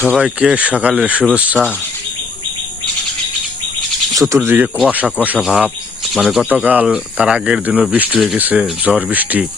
সবাইকে সকালের শুভেচ্ছা। চতুর্দিকে কুয়াশা কুয়াশা ভাব। মানে গতকাল তার আগের দিনও বৃষ্টি হয়ে গেছে, ঝড় বৃষ্টি।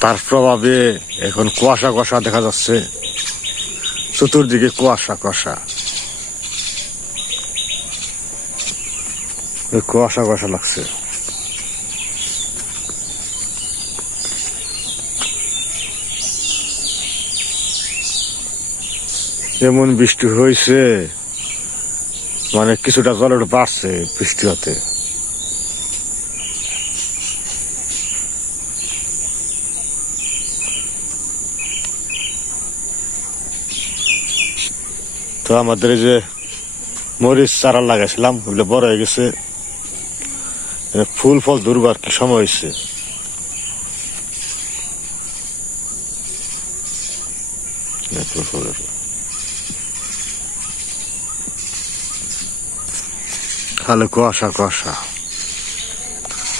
তার প্রভাবে এখন কুয়াশা কুয়াশা দেখা যাচ্ছে। চতুর্দিকে কুয়াশা কুয়াশা। কুয়াশা কুয়াশা লাগছে। এমন বৃষ্টি হয়েছে মানে কিছুটা জলের বাড়ছে বৃষ্টি হতে তো আমাদের এই যে মরিচ চারা লাগাইছিলাম, ওগুলো বড় হয়ে গেছে। ফুল ফল দুর্বার কি সময় হয়েছে। এই ফুল খালে কুয়াশা কুয়াশা।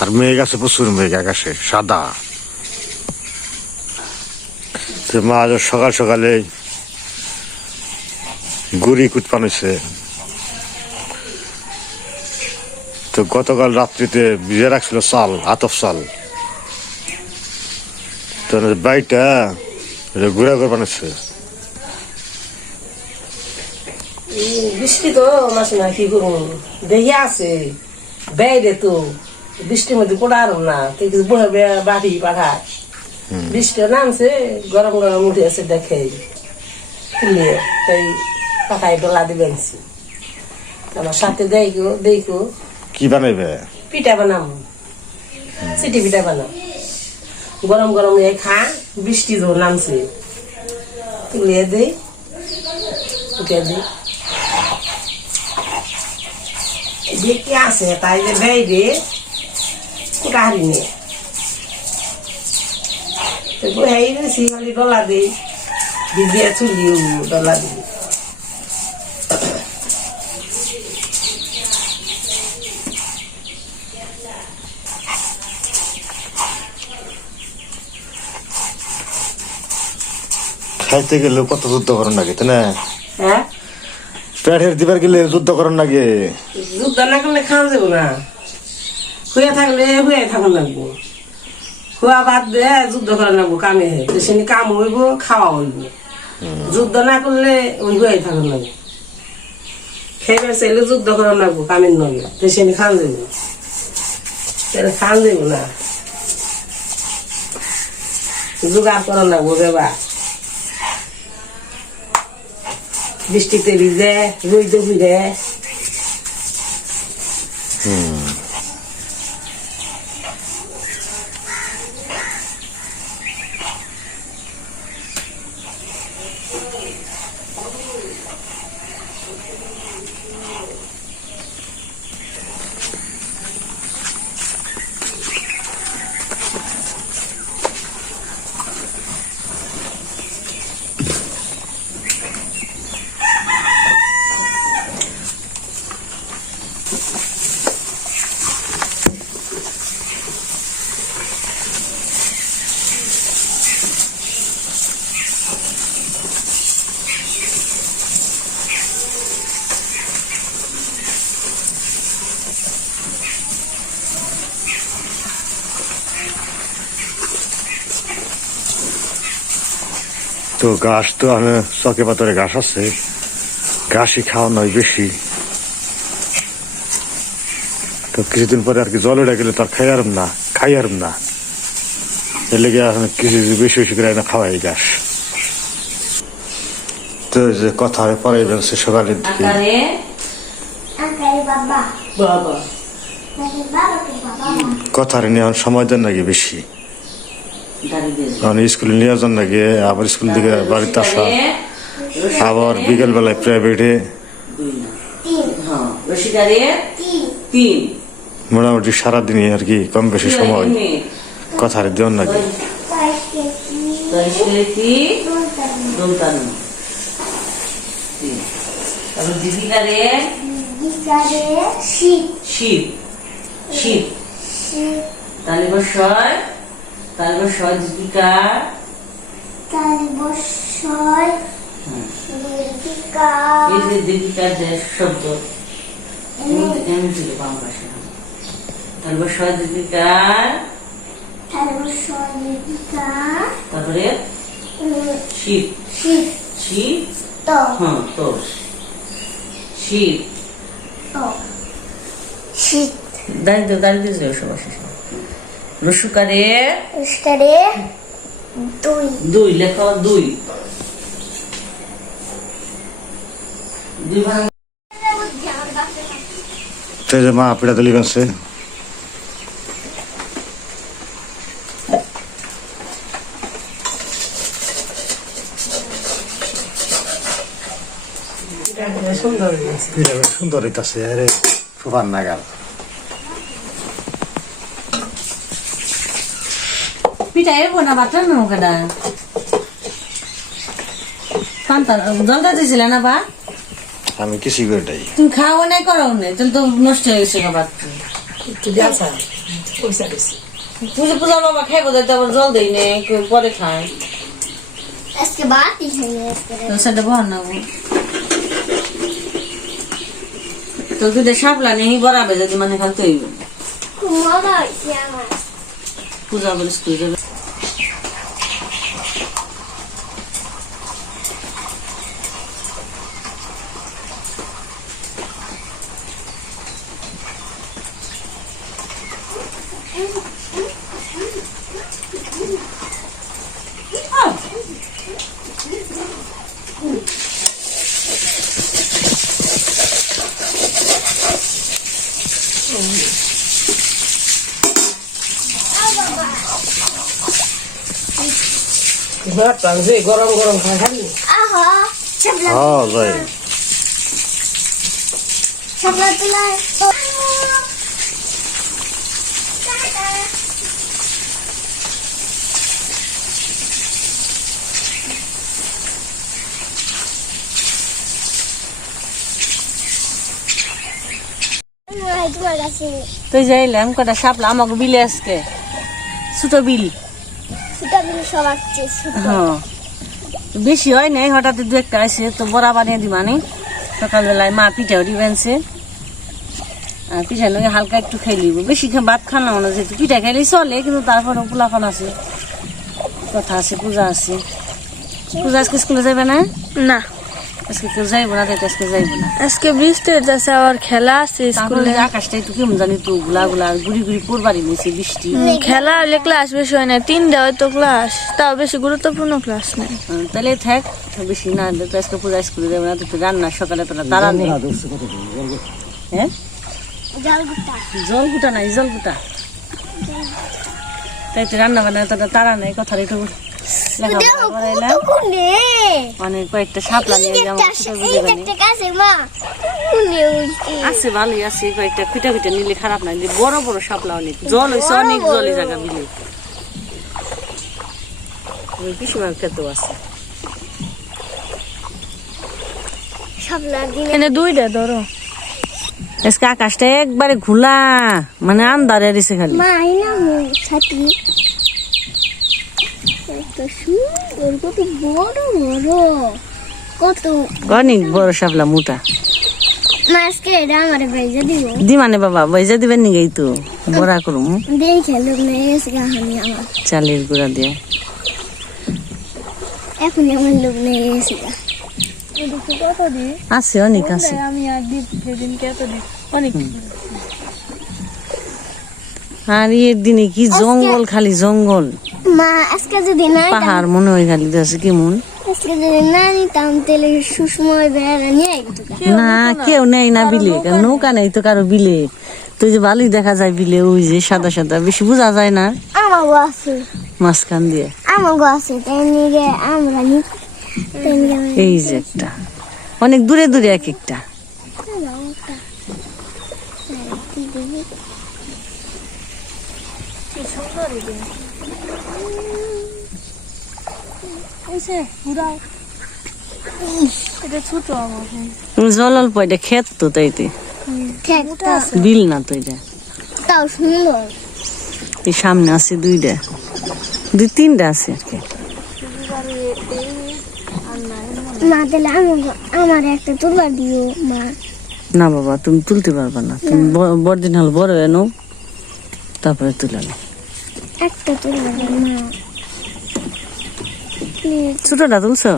আর মেঘ আছে, প্রচুর মেঘ আকাশে, সাদা। মা আজ সকাল সকালে গুড়ি কুটপান হয়েছে তো গতকাল রাত্রিতে ভিজে রাখছিল চাল আতফ চাল। তো বাড়িটা গুড়া করে বানাচ্ছে এই বৃষ্টি তো মাসে না কি করব? দেখে আছে বেড়ে তো। বৃষ্টির মধ্যে পড়ার না। তুই কিছু বহে বে- বাড়ি পাঠায় বৃষ্টি নামছে গরম গরম উঠে আছে দেখে। তুলে তাই পাখায় ডলা দিবেন আমার সাথে দেখো দেখো। কি বানাইবে? পিঠা বানাম। সিটি পিঠা বানাম। গরম গরম এ খা বৃষ্টি তো নামছে। তুলে দেই উঠে দিই দেখতে আছে তাই যে কোটা হারি নিয়ে বহাই রয়েছি খালি ডলা দিই দিদিয়া চুলিও ডলা দিই। খাইতে গেলে কত যুদ্ধ করেন নাকি তাই না? হ্যাঁ? পেটের দিবার গেলে যুদ্ধ করেন নাকি দুধ না করলে খাওয়া যাব না। শুয়ে থাকলে শুয়ে থাকুন লাগবো। খোয়া বাদ দে, যুদ্ধ করে লাগবো কামে। তো কাম হইব, খাওয়া হইব। যুদ্ধ না করলে ওই হয়ে থাকুন লাগবো। খেয়ে চাইলে যুদ্ধ করা লাগবো কামের নগে। তো সেনি খান যাব তাহলে খান যাব না। জোগাড় করা লাগবো বেবা বৃষ্টিতে ভিজে রইতে ভিজে। তো ঘাস তো আমি চকে পাতরে ঘাস আছে। ঘাসই খাওয়া নয় বেশি। তো কিছুদিন পরে আর কি জল উঠে গেলে তার খাই আরম না খাই আরম না। এর লেগে এখন কিছু বেশি বেশি করে না খাওয়াই ঘাস। তো যে কথা পরে সে সকালের দিকে. কথার নিয়ে সময় দেন নাকি বেশি? কারণ স্কুলে নিয়ে যান নাকি আবার স্কুল থেকে বাড়িতে আসা আবার বিকেল বেলায় প্রাইভেটে মোটামুটি সারাদিনই আর কি কম বেশি সময় কথার দেন নাকি. শিব শিব Sheep. তাহলে তারপর সয় এই যে শব্দ এমন ছিল বাম পাশে তারপর সয় শীত শীত শীত তো হ্যাঁ তো শীত শীত দাঁড়িয়ে দাঁড়িয়ে সবার শেষে রসুকারে উস্তারে দুই। দুই লেখা দুই। মা পিঠা তুলি বানছে। সুন্দর সুন্দর হইতাছে আরে সুপার নাগাল। পিঠা এর বোনা বাটার না ওখানে পান্তা জলটা দিয়েছিলে না বা আমি কিছুই করে দেই তুমি খাওয়া নাই করাও নাই তাহলে তো নষ্ট হয়ে গেছে খাবার একটু দিয়েছে পয়সা দিছি পুজো পূজা বাবা খাইবো দেয় তারপর জল দেই নে পরে খায় আজকে আজকে তো সেটা বহান না তো সাপলা নেই বরাবে যদি মানে খালতে হইবে। খুব মজা হয়েছে আমার ভাত পাংছে গরম গরম খাই খালি আহা সাবলা হ্যাঁ যাই সাবলা তুলাই তোমার কাছে তো যাইলাম কটা সাপলা আমাকে বিলে আজকে। ছোট বিল সুতা বিলি সব আসছে হ্যাঁ। বেশি হয় নাই হঠাৎ দু একটা আছে তো বড়া বানিয়ে দিবানি সকালবেলায় মা পিঠাও দিবেনছে আর পিঠা লগে হালকা একটু খাই লিব। বেশি ভাত খান না যেহেতু পিঠা খাইলেই চলে কিন্তু তারপরে পোলাফান আছে। কথা আছে পূজা আছে। পূজা আজকে স্কুলে যাবে না? না। আজকে কেউ যাইবো না তাই আজকে যাইবো না। আজকে বৃষ্টি হইতেছে আবার খেলা আছে স্কুলে। আকাশটা একটু কেমন জানি তো গুলা গুলা ঘুরি ঘুরি পড়বারই নিয়েছে বৃষ্টি। খেলা হলে ক্লাস বেশি হয় না তিনটা হয়তো ক্লাস তাও বেশি গুরুত্বপূর্ণ ক্লাস নেই তাহলে থাক বেশি না হলে তো আজকে পূজা স্কুলে যাবে না তো একটু রান্না সকালে তোরা তারা নেই। হ্যাঁ? জল গুটা নাই জল গুটা তাই তো রান্না বান্না তোরা তারা নেই কথা একটু মানে কয়েকটা সাপলা নিয়ে আছে ভালোই আছে কয়েকটা পিঠা পিঠা নিলে খারাপ না বড় বড় সাপলা অনেক জল হয়েছে অনেক জল জায়গা বিলে। পিসিমার আছে। এনে দুইটা ধরো। আজকে আকাশটা একবারে ঘুলা মানে আন্দারে খালি। মা না ছাতি কত সুন্দর কত বড় বড় কত অনেক বড় সাপলা মোটা। মাছকে এটা আমার বাইজা দিব। দি মানে বাবা বইজা দিবেন নিগেই তো বড়া করুম। দেখে লোক নিয়ে গেছে আমি আমার। চালের গুঁড়া দিয়ে। এখন আমার লোক গেছে কত আছে অনেক আছে। আমি আর দিই? সেদিন কত দিই অনেক আর এর দিনে কি জঙ্গল খালি জঙ্গল? মা আজকে যদি না পাহাড় মনে হয় খালি আছে কেমন? আজকে যদি না নিতাম তাহলে সুষময় বেড়া নিয়ে না কেউ নেই না বিলে নৌকা নেই তো কারও বিলে। তো ওই যে ভালোই দেখা যায় বিলে ওই যে সাদা সাদা বেশি বোঝা যায় না। আছে। মাঝখান দিয়ে। আছে তাই তাই নিয়ে আমরা এই যে একটা। অনেক দূরে দূরে এক একটা। এটা ছোট আমার জল অল্প এটা তো তাইতে বিল না তো এটা। তাও সুন্দর। এই সামনে আছে দুইটা। দুই তিনটা আছে আর কি। মা তাহলে আমার একটা তুলা দিও মা। না বাবা তুমি তুলতে পারবে না। তুমি বড়দিন হল বড় হয়ে নাও তারপরে তুলে নাও। একটা তুলা দিও মা ছোটটা তুলছো?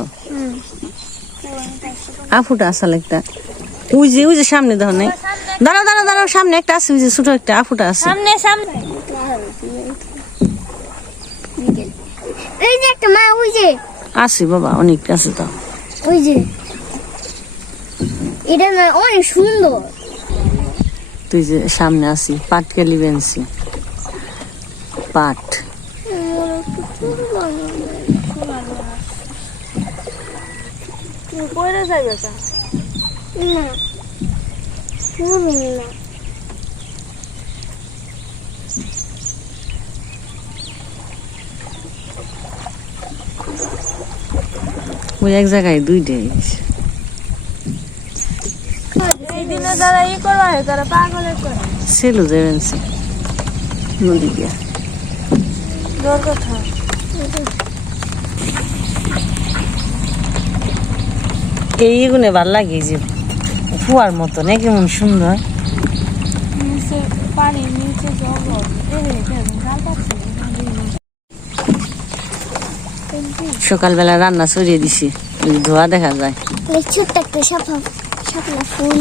আফুটা একটা। ওই যে ওই যে সামনে দেখো নাই। দাঁড়া দাঁড়া দাঁড়া সামনে একটা আছে ওই যে ছোট একটা আফুটা আছে। সামনে সামনে। এই যে একটা মা ওই যে। আছে বাবা অনেক আছে তো। ওই যে। এটা না অনেক সুন্দর। তুই যে সামনে আছি পাট কেলি বেনছি। পাট। ওই এক জায়গায় দুইটাই। এই দিনে ই করবা হয় তারা পাগলে করে ছিল যে বেনছি নদী গিয়া দর কথা? এই গুনে ভালো লাগে যে ফুয়ার মতো না কেমন সুন্দর। সকালবেলা রান্না সরিয়ে দিছি ওই ধোয়া দেখা যায়। এই ছোট্ট একটা সাপা সাপলা ফুল।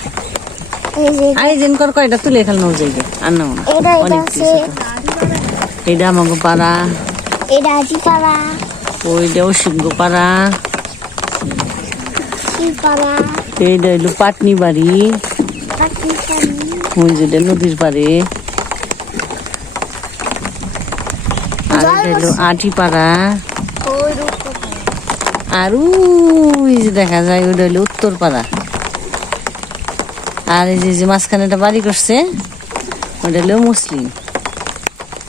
যেন কর কয়টা তুলে খেল নৌ যাইবে আর না। এটা এটা অনেক এইটা আমাকে পাড়া এটা আজি পাড়া ওইটা অসিংহ পাড়া এইটা হইল পাটনি বাড়ি। ওই যেটা নদীর পাড়ে আর হইল আটি পাড়া আর ওই যে দেখা যায় ওইটা হইল উত্তর পাড়া আর এই যে মাঝখানে একটা বাড়ি করছে ওইটা হলো মুসলিম।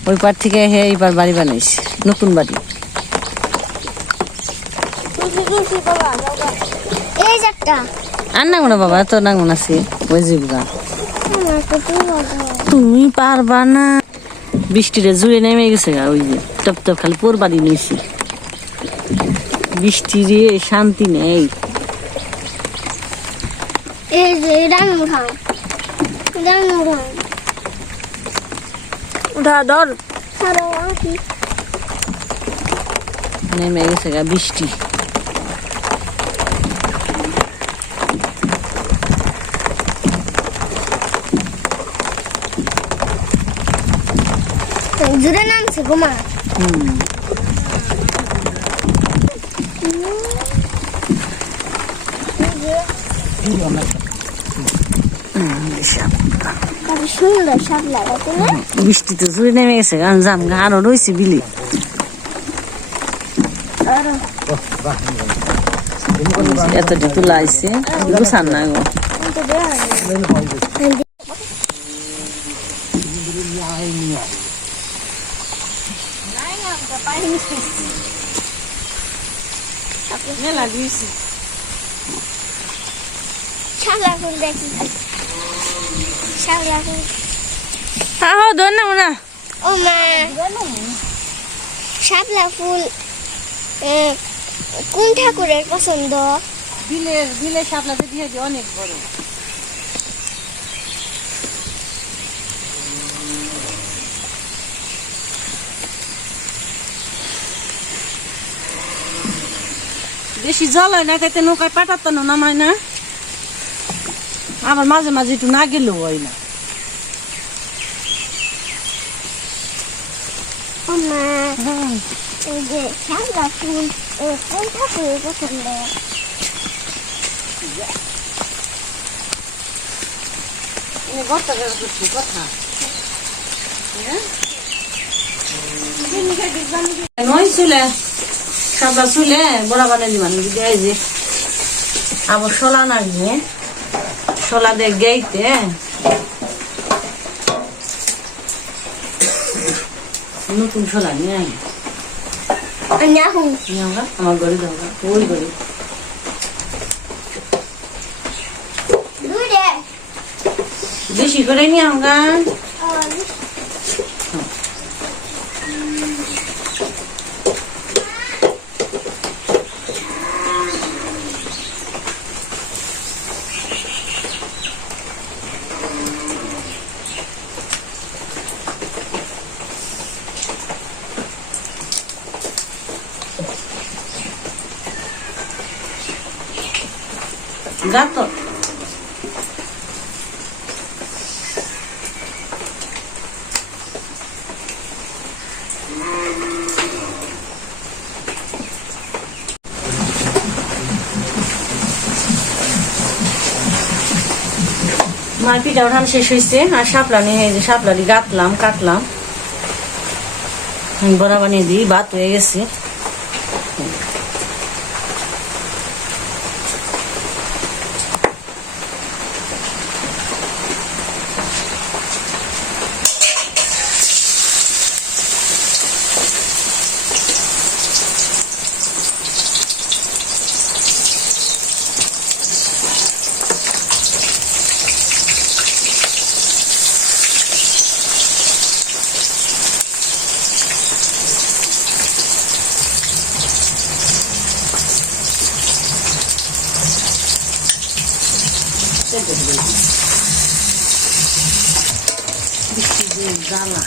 ওই পার থেকে হে এইবার বাড়ি বানাইছে নতুন বাড়ি। এই আর নাঙ্গো না বাবা তো নাঙ্গো আছে ওই একটা তুলা দাও তুমি পারবা না। বৃষ্টিটা জুড়ে নেমে গেছে গা ওই যে টপ টপ খালি পোর বাড়ি নিয়েছি। বৃষ্টি রে শান্তি নেই। এই যে রানু খাও রানু খাও উঠা ধর। আসি নেমে গেছে গা বৃষ্টি। জুড়ে নামছে গোমা হুম। কত সুন্দর সব লাগাতে না বৃষ্টি তো জুড়ে নেমে গেছে গা জাম আরও রয়েছে বিলি। এতটি তোলা আইছে গুছান না গো। মেলা দিয়েছি। ফুল দেখি। ও মা। শাপলা ফুল এ, কোন ঠাকুরের পছন্দ? বিলের বিলের শাপলাতে দিয়ে দিয়ে অনেক বড়। বেশি জল হয় না তাতে নৌকায় পাঠাতো না নামায় না। আবার মাঝে মাঝে একটু না গেলেও হয় না। ও মা এই যে শাপলা ফুল এ, কোন ঠাকুরের পছন্দ ভর্তা করে করছি কথা। নয় চুলে সবটা চুলে বড়া বানিয়ে দিবান যদি এই যে। আবার শোলা নাগবো শোলা দিয়ে গেইতে নতুন ছোলা নিয়ে আই আমরা ঘরে যাব ওই Dude. বেশি করে নিয়ে আমরা তো মার পিঠা ওঠান শেষ হয়েছে আর সাপলানি এই যে সাপলানি গাতলাম কাটলাম। বড়া বানিয়ে দিই, ভাত হয়ে গেছে বৃষ্টি যে জ্বালা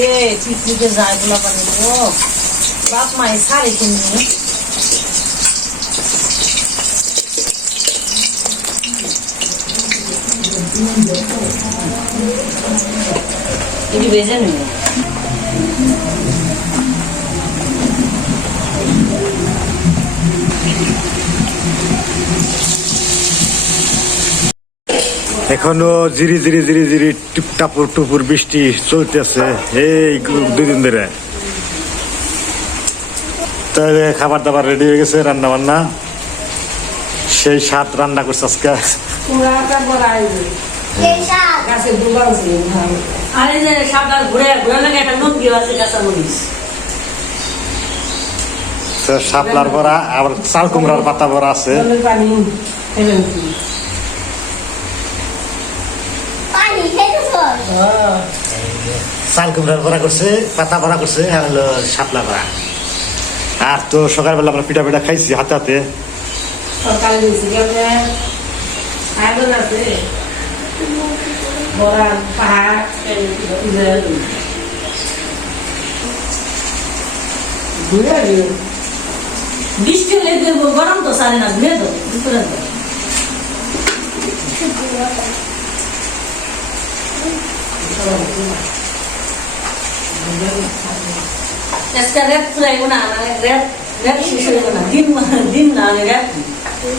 রে পিকনিকে যায় গোলা পানি বাপ মাই সারে কিনি এটি বেজে এখনও জিরি জিরি জিরি জিরি টিপটাপুর টুপুর বৃষ্টি চলতেছে। এই দুই দিন ধরে। তাহলে খাবার দাবার রেডি হয়ে গেছে রান্না বান্না সেই সাত রান্না করছে আজকে। শাপলার বড়া আবার চাল কুমড়ার পাতা বড়া আছে। চাল কুমড়ার বড়া করছে, পাতা বড়া করছে, আর হলো শাপলা বড়া। আর তো সকালবেলা আমরা পিঠা পিঠা খাইছি হাতে হাতে। বৃষ্টি হলে গরম তো সারে না ঘুরে রেপ ফুরাইব না মানে রেপ রেপ শেষ হইব না দিন দিন না মানে রেপ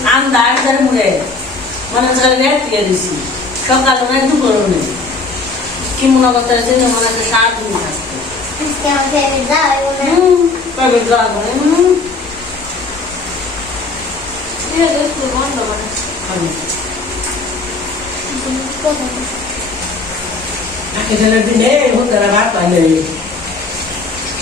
আম দাঁড় ধরে মুড়ে মনে হচ্ছে রেপ দিয়ে দিছি সকালে নাই দুপুরও নেই কি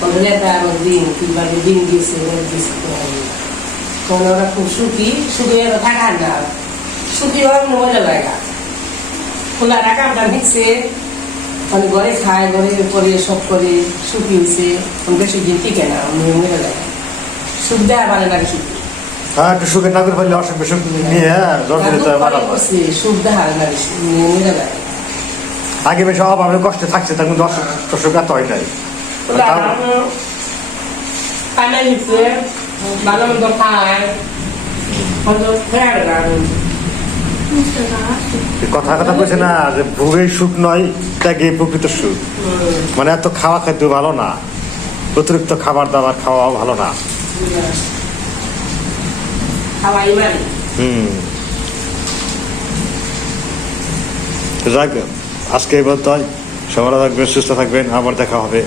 দুটার গরু লেটা দিন কিংবা দিন দিয়েছে রোদ দিয়েছে তখন ওরা খুব সুখী সুখী এরা থাকার না সুখী হয় মজা লাগা খোলা রাখা আমরা নিচ্ছে মানে ঘরে খায় ঘরে করে সব করে সুখী হয়েছে বেশি দিন টিকে না মজা লাগে সুখ দেওয়া ভালো লাগে সুখী হ্যাঁ একটু সুখে না করে ফেললে অসুখ বিসুখ নিয়ে জ্বর দিলে তো মারা সুখ দেওয়া লাগে মজা লাগে আগে বেশি অভাবে কষ্টে থাকছে তার কিন্তু অসুখ টসুখ এত হয় নাই কানে নিচ্ছে ভালো মন্দ খায় কথা কথা বলছে না যে ভোগের সুখ নয় ত্যাগে প্রকৃত সুখ। মানে এত খাওয়া খাদ্য ভালো না। অতিরিক্ত খাবার দাবার খাওয়াও ভালো না। হুম। যাক আজকে বলতে হয় সবাই থাকবেন সুস্থ থাকবেন। আবার দেখা হবে।